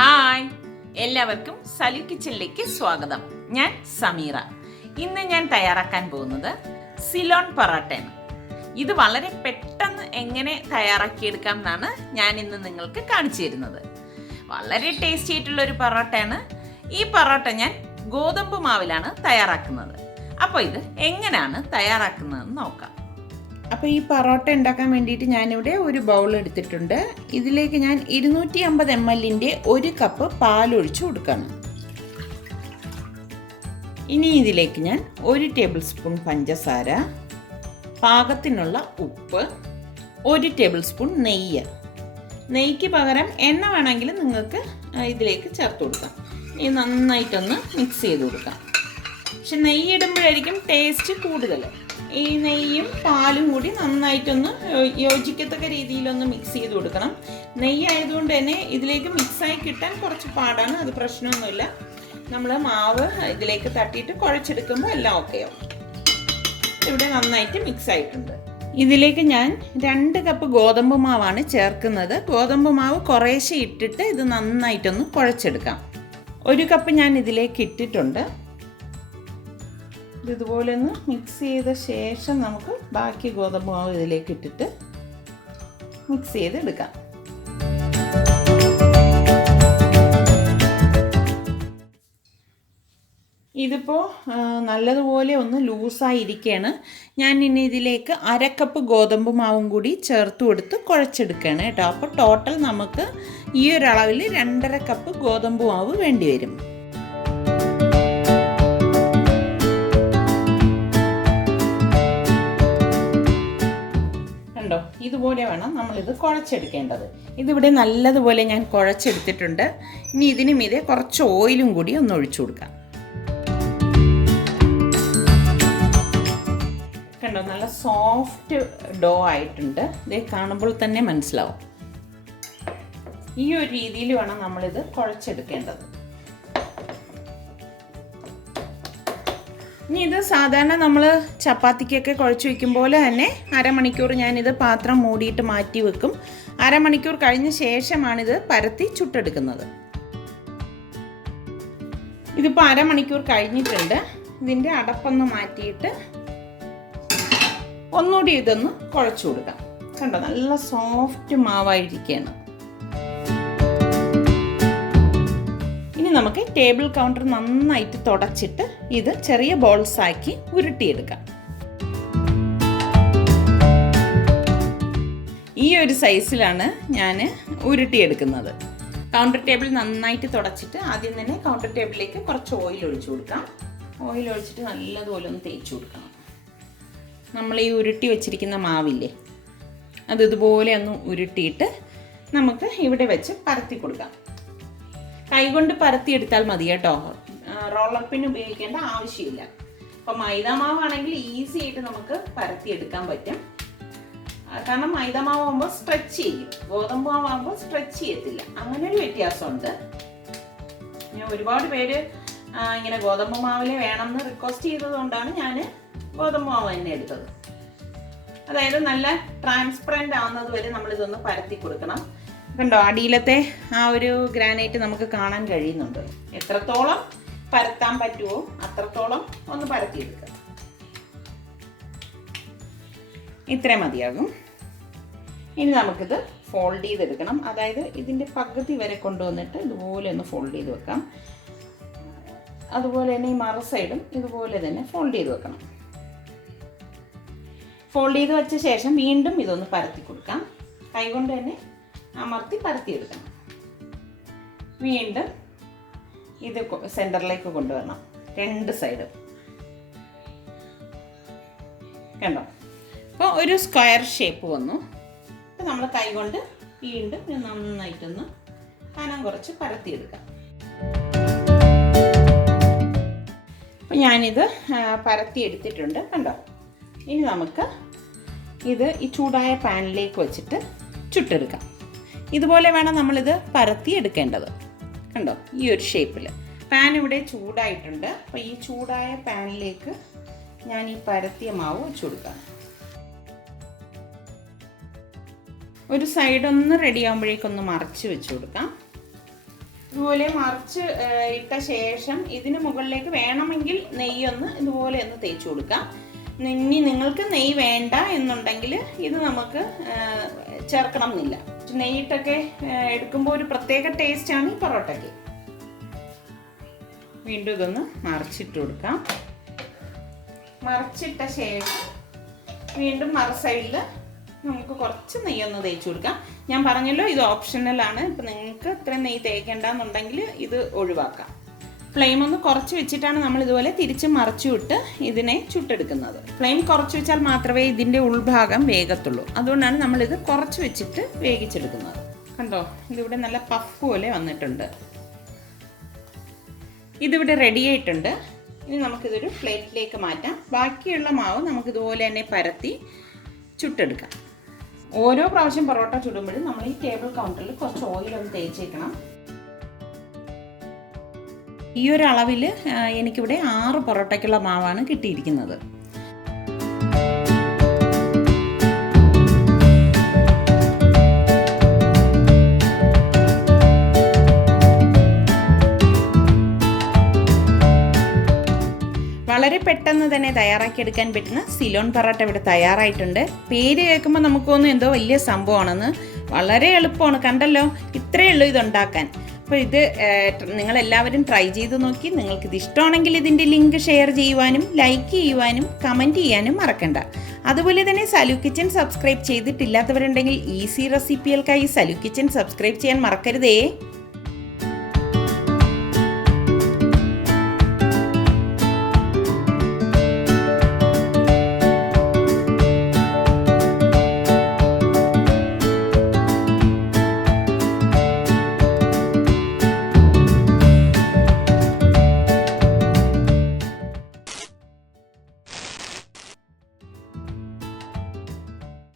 Hi, എല്ലാവർക്കും സലു കിച്ചണിലേക്ക് സ്വാഗതം. ഞാൻ സമീറ. ഇന്ന് ഞാൻ തയ്യാറാക്കാൻ പോകുന്നത് സിലോൺ പൊറോട്ടയാണ്. ഇത് വളരെ പെട്ടെന്ന് എങ്ങനെ തയ്യാറാക്കിയെടുക്കാം എന്നാണ് ഞാൻ ഇന്ന് നിങ്ങൾക്ക് കാണിച്ചു തരുന്നത്. വളരെ ടേസ്റ്റി ആയിട്ടുള്ള ഒരു പൊറോട്ടയാണ്. ഈ പൊറോട്ട ഞാൻ ഗോതമ്പ് മാവിലാണ് തയ്യാറാക്കുന്നത്. അപ്പോൾ ഇത് എങ്ങനെയാണ് തയ്യാറാക്കുന്നതെന്ന് നോക്കാം. അപ്പോൾ ഈ പൊറോട്ട ഉണ്ടാക്കാൻ വേണ്ടിയിട്ട് ഞാനിവിടെ ഒരു ബൗൾ എടുത്തിട്ടുണ്ട്. ഇതിലേക്ക് ഞാൻ 250 ml ഒരു കപ്പ് പാലൊഴിച്ച് കൊടുക്കണം. ഇനി ഇതിലേക്ക് ഞാൻ 1 ടേബിൾ സ്പൂൺ പഞ്ചസാര, പാകത്തിനുള്ള ഉപ്പ്, 1 ടേബിൾ സ്പൂൺ നെയ്ക്ക് പകരം എണ്ണ വേണമെങ്കിൽ നിങ്ങൾക്ക് ഇതിലേക്ക് ചേർത്ത് കൊടുക്കാം. ഇത് നന്നായിട്ടൊന്ന് മിക്സ് ചെയ്ത് കൊടുക്കാം. പക്ഷെ നെയ്യ് ഇടുമ്പോഴായിരിക്കും ടേസ്റ്റ് കൂടുതൽ. ഈ നെയ്യും പാലും കൂടി നന്നായിട്ടൊന്ന് യോജിക്കത്തക്ക രീതിയിലൊന്ന് മിക്സ് ചെയ്ത് കൊടുക്കണം. നെയ്യ് ആയതുകൊണ്ട് തന്നെ ഇതിലേക്ക് മിക്സായി കിട്ടാൻ കുറച്ച് പാടാണ്. അത് പ്രശ്നമൊന്നുമില്ല. നമ്മൾ മാവ് ഇതിലേക്ക് തട്ടിയിട്ട് കുഴച്ചെടുക്കുമ്പോൾ എല്ലാം ഓക്കെയാവും. ഇവിടെ നന്നായിട്ട് മിക്സ് ആയിട്ടുണ്ട്. ഇതിലേക്ക് ഞാൻ 2 കപ്പ് ഗോതമ്പ് മാവാണ് ചേർക്കുന്നത്. ഗോതമ്പ് മാവ് കുറേശ്ശെ ഇട്ടിട്ട് ഇത് നന്നായിട്ടൊന്ന് കുഴച്ചെടുക്കാം. 1 കപ്പ് ഞാൻ ഇതിലേക്ക് ഇട്ടിട്ടുണ്ട്. ഇതുപോലെ ഒന്ന് മിക്സ് ചെയ്ത ശേഷം നമുക്ക് ബാക്കി ഗോതമ്പ് മാവ് ഇതിലേക്ക് ഇട്ടിട്ട് മിക്സ് ചെയ്തെടുക്കാം. ഇതിപ്പോൾ നല്ലതുപോലെ ഒന്ന് ലൂസായിരിക്കുകയാണ്. ഞാൻ ഇനി ഇതിലേക്ക് 1/2 കപ്പ് ഗോതമ്പ് മാവും കൂടി ചേർത്ത് കൊടുത്ത് കുഴച്ചെടുക്കുകയാണ് കേട്ടോ. അപ്പോൾ ടോട്ടൽ നമുക്ക് ഈ ഒരളവിൽ 2.5 കപ്പ് ഗോതമ്പ് മാവ് വേണ്ടി വരും. ഇതുപോലെ വേണം നമ്മളിത് കുഴച്ചെടുക്കേണ്ടത്. ഇതിവിടെ നല്ലതുപോലെ ഞാൻ കുഴച്ചെടുത്തിട്ടുണ്ട്. ഇനി ഇതിന് മീതെ കുറച്ച് ഓയിലും കൂടി ഒന്ന് ഒഴിച്ചു കൊടുക്കാം. കണ്ടോ, നല്ല സോഫ്റ്റ് ഡോ ആയിട്ടുണ്ട്. ഇത് കാണുമ്പോൾ തന്നെ മനസ്സിലാവും. ഈ ഒരു രീതിയിൽ വേണം നമ്മളിത് കുഴച്ചെടുക്കേണ്ടത്. ഇനി ഇത് സാധാരണ നമ്മൾ ചപ്പാത്തിക്കൊക്കെ കുഴച്ച് വയ്ക്കും പോലെ തന്നെ അരമണിക്കൂർ ഞാനിത് പാത്രം മൂടിയിട്ട് മാറ്റി വെക്കും. അരമണിക്കൂർ കഴിഞ്ഞ ശേഷമാണിത് പരത്തി ചുട്ടെടുക്കുന്നത്. ഇതിപ്പോൾ അരമണിക്കൂർ കഴിഞ്ഞിട്ടുണ്ട്. ഇതിൻ്റെ അടപ്പൊന്ന് മാറ്റിയിട്ട് ഒന്നുകൂടി ഇതൊന്ന് കുഴച്ച് കൊടുക്കാം. കണ്ടോ, നല്ല സോഫ്റ്റ് മാവായിരിക്കുകയാണ്. നമുക്ക് ടേബിൾ കൗണ്ടർ നന്നായിട്ട് തുടച്ചിട്ട് ഇത് ചെറിയ ബോൾസാക്കി ഉരുട്ടിയെടുക്കാം. ഈ ഒരു സൈസിലാണ് ഞാൻ ഉരുട്ടിയെടുക്കുന്നത്. കൗണ്ടർ ടേബിൾ നന്നായിട്ട് തുടച്ചിട്ട് ആദ്യം തന്നെ കൗണ്ടർ ടേബിളിലേക്ക് കുറച്ച് ഓയിൽ ഒഴിച്ചു കൊടുക്കാം. ഓയിൽ ഒഴിച്ചിട്ട് നല്ലതുപോലെ ഒന്ന് തേച്ച് കൊടുക്കണം. നമ്മൾ ഈ ഉരുട്ടി വെച്ചിരിക്കുന്ന മാവില്ലേ, അത് ഇതുപോലെ ഒന്ന് ഉരുട്ടിയിട്ട് നമുക്ക് ഇവിടെ വെച്ച് പരത്തി കൊടുക്കാം. കൈകൊണ്ട് പരത്തിയെടുത്താൽ മതി കേട്ടോ. റോളർ പിൻ ഉപയോഗിക്കേണ്ട ആവശ്യമില്ല. അപ്പം മൈദാമാവാണെങ്കിൽ ഈസി ആയിട്ട് നമുക്ക് പരത്തിയെടുക്കാൻ പറ്റും. കാരണം മൈദാമാവുമ്പോൾ സ്ട്രെച്ച് ചെയ്യും, ഗോതമ്പ് മാവാകുമ്പോൾ സ്ട്രെച്ച് ചെയ്യത്തില്ല. അങ്ങനെ ഒരു വ്യത്യാസമുണ്ട്. ഞാൻ ഒരുപാട് പേര് ഇങ്ങനെ ഗോതമ്പ് മാവിലെ വേണമെന്ന് റിക്വസ്റ്റ് ചെയ്തതുകൊണ്ടാണ് ഞാൻ ഗോതമ്പ് മാവ് തന്നെ എടുത്തത്. അതായത് നല്ല ട്രാൻസ്പെറൻ്റ് ആവുന്നത് വരെ നമ്മളിതൊന്ന് പരത്തി കൊടുക്കണം. കണ്ടോ, അടിയിലത്തെ ആ ഒരു ഗ്രാനൈറ്റ് നമുക്ക് കാണാൻ കഴിയുന്നുണ്ട്. എത്രത്തോളം പരത്താൻ പറ്റുമോ അത്രത്തോളം ഒന്ന് പരത്തിയെടുക്കുക. ഇത്രയും മതിയാകും. ഇനി നമുക്കിത് ഫോൾഡ് ചെയ്തെടുക്കണം. അതായത് ഇതിൻ്റെ പകുതി വരെ കൊണ്ടുവന്നിട്ട് ഇതുപോലെ ഒന്ന് ഫോൾഡ് ചെയ്ത് വെക്കാം. അതുപോലെ തന്നെ ഈ മറു സൈഡും ഇതുപോലെ തന്നെ ഫോൾഡ് ചെയ്ത് വെക്കണം. ഫോൾഡ് ചെയ്ത് വെച്ച ശേഷം വീണ്ടും ഇതൊന്ന് പരത്തി കൊടുക്കാം. കൈകൊണ്ട് തന്നെ അമർത്തി പരത്തിയെടുക്കണം. വീണ്ടും ഇത് സെൻറ്ററിലേക്ക് കൊണ്ടുവരണം, 2 സൈഡും. കണ്ടോ, അപ്പോൾ ഒരു സ്ക്വയർ ഷേപ്പ് വന്നു. അപ്പോൾ നമ്മൾ കൈകൊണ്ട് വീണ്ടും നന്നായിട്ടൊന്ന് കനം കുറച്ച് പരത്തിയെടുക്കാം. അപ്പോൾ ഞാനിത് പരത്തിയെടുത്തിട്ടുണ്ട്. കണ്ടോ, ഇനി നമുക്ക് ഇത് ഈ ചൂടായ പാനിലേക്ക് വെച്ചിട്ട് ചുട്ടെടുക്കാം. ഇതുപോലെ വേണം നമ്മളിത് പരത്തി എടുക്കേണ്ടത്. കണ്ടോ, ഈ ഒരു ഷേപ്പിൽ. പാൻ ഇവിടെ ചൂടായിട്ടുണ്ട്. അപ്പോൾ ഈ ചൂടായ പാനിലേക്ക് ഞാൻ ഈ പരത്തിയ മാവ് വെച്ച് കൊടുക്കാം. ഒരു സൈഡ് ഒന്ന് റെഡി ആകുമ്പോഴേക്കൊന്ന് മറച്ച് വെച്ച് കൊടുക്കാം. ഇതുപോലെ മറിച്ച് ഇട്ട ശേഷം ഇതിന് മുകളിലേക്ക് വേണമെങ്കിൽ നെയ്യൊന്ന് ഇതുപോലെ ഒന്ന് തേച്ച് കൊടുക്കാം. ഇനി നിങ്ങൾക്ക് നെയ്യ് വേണ്ട എന്നുണ്ടെങ്കിൽ ഇത് നമുക്ക് ചേർക്കണം എന്നില്ല. നെയ്യിട്ടൊക്കെ എടുക്കുമ്പോൾ ഒരു പ്രത്യേക ടേസ്റ്റാണ് ഈ പൊറോട്ടയ്ക്ക്. വീണ്ടും ഇതൊന്ന് മറിച്ചിട്ട് കൊടുക്കാം. മറിച്ചിട്ട ശേഷം വീണ്ടും മറു സൈഡിൽ നമുക്ക് കുറച്ച് നെയ്യൊന്ന് തേച്ച് കൊടുക്കാം. ഞാൻ പറഞ്ഞല്ലോ ഇത് ഓപ്ഷണലാണ്. ഇപ്പം നിങ്ങൾക്ക് ഇത്രയും നെയ്യ് തേക്കേണ്ടെന്നുണ്ടെങ്കിൽ ഇത് ഒഴിവാക്കാം. ഫ്ലെയിം ഒന്ന് കുറച്ച് വെച്ചിട്ടാണ് നമ്മൾ ഇതുപോലെ തിരിച്ച് മറിച്ചു വിട്ട് ഇതിനെ ചുട്ടെടുക്കുന്നത്. ഫ്ലെയിം കുറച്ച് വെച്ചാൽ മാത്രമേ ഇതിൻ്റെ ഉൾഭാഗം വേഗത്തുള്ളൂ. അതുകൊണ്ടാണ് നമ്മളിത് കുറച്ച് വെച്ചിട്ട് വേവിച്ചെടുക്കുന്നത്. കണ്ടോ, ഇതിവിടെ നല്ല പഫ് പോലെ വന്നിട്ടുണ്ട്. ഇതിവിടെ റെഡി ആയിട്ടുണ്ട്. ഇനി നമുക്കിതൊരു പ്ലേറ്റിലേക്ക് മാറ്റാം. ബാക്കിയുള്ള മാവ് നമുക്കിതുപോലെ തന്നെ പരത്തി ചുട്ടെടുക്കാം. ഓരോ പ്രാവശ്യം പൊറോട്ട ചുടുമ്പോഴും നമ്മൾ ഈ ടേബിൾ കൗണ്ടറിൽ കുറച്ച് ഓയിലൊന്ന് തേച്ചേക്കണം. ഈ ഒരു അളവിൽ എനിക്കിവിടെ 6 പൊറോട്ടയ്ക്കുള്ള മാവാണ് കിട്ടിയിരിക്കുന്നത്. വളരെ പെട്ടെന്ന് തന്നെ തയ്യാറാക്കിയെടുക്കാൻ പറ്റുന്ന സിലോൺ പൊറോട്ട ഇവിടെ തയ്യാറായിട്ടുണ്ട്. പേര് കേൾക്കുമ്പോൾ നമുക്കൊന്നും എന്തോ വലിയ സംഭവമാണെന്ന്. വളരെ എളുപ്പമാണ്. കണ്ടല്ലോ, ഇത്രയേ ഉള്ളൂ ഇതുണ്ടാക്കാൻ. അപ്പോൾ ഇത് നിങ്ങളെല്ലാവരും ട്രൈ ചെയ്ത് നോക്കി. നിങ്ങൾക്കിത് ഇഷ്ടമാണെങ്കിൽ ഇതിൻ്റെ ലിങ്ക് ഷെയർ ചെയ്യുവാനും ലൈക്ക് ചെയ്യുവാനും കമൻറ്റ് ചെയ്യാനും മറക്കണ്ട. അതുപോലെ തന്നെ സലു കിച്ചൻ സബ്സ്ക്രൈബ് ചെയ്തിട്ടില്ലാത്തവരുണ്ടെങ്കിൽ ഈസി റെസിപ്പികൾക്കായി സലു കിച്ചൻ സബ്സ്ക്രൈബ് ചെയ്യാൻ മറക്കരുതേ.